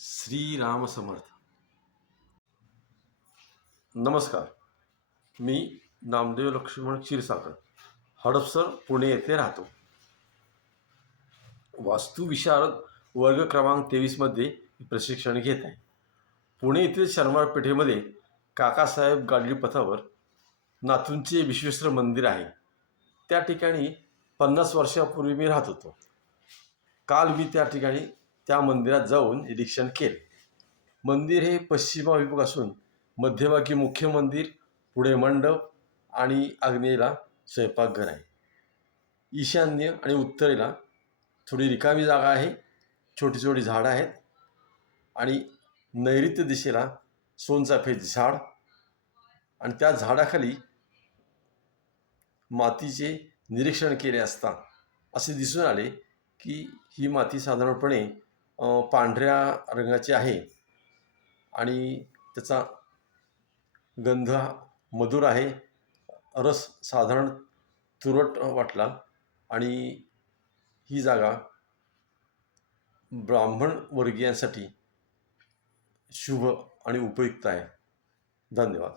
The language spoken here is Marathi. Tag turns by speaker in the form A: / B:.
A: श्रीराम समर्थ. नमस्कार. मी नामदेव लक्ष्मण क्षीरसागर हडपसर पुणे येथे राहतो. वास्तुविशारद वर्ग क्रमांक तेवीसमध्ये प्रशिक्षण घेत आहे. पुणे येथील शनिवार पेठेमध्ये काकासाहेब गाडगी पथावर नाथूंचे विश्वेश्वर मंदिर आहे. त्या ठिकाणी पन्नास वर्षापूर्वी मी राहत होतो. काल मी त्या ठिकाणी त्या मंदिरात जाऊन निरीक्षण केले. मंदिर हे पश्चिमाभिमुख असून मध्यभागी मुख्य मंदिर पुढे मंडप आणि आग्नेयला स्वयंपाकघर आहे. ईशान्य आणि उत्तरेला थोडी रिकामी जागा आहे छोटी छोटी झाडं आहेत आणि नैऋत्य दिशेला सोनचाफे झाड आणि त्या झाडाखाली मातीचे निरीक्षण केले असता असे दिसून आले की ही माती साधारणपणे पांढऱ्या रंगाची आहे. आणि त्याचा गंध हा मधुर आहे. रस साधारण तुरट वाटला. आणि ही जागा ब्राह्मण वर्गीयांसाठी शुभ आणि उपयुक्त आहे. धन्यवाद.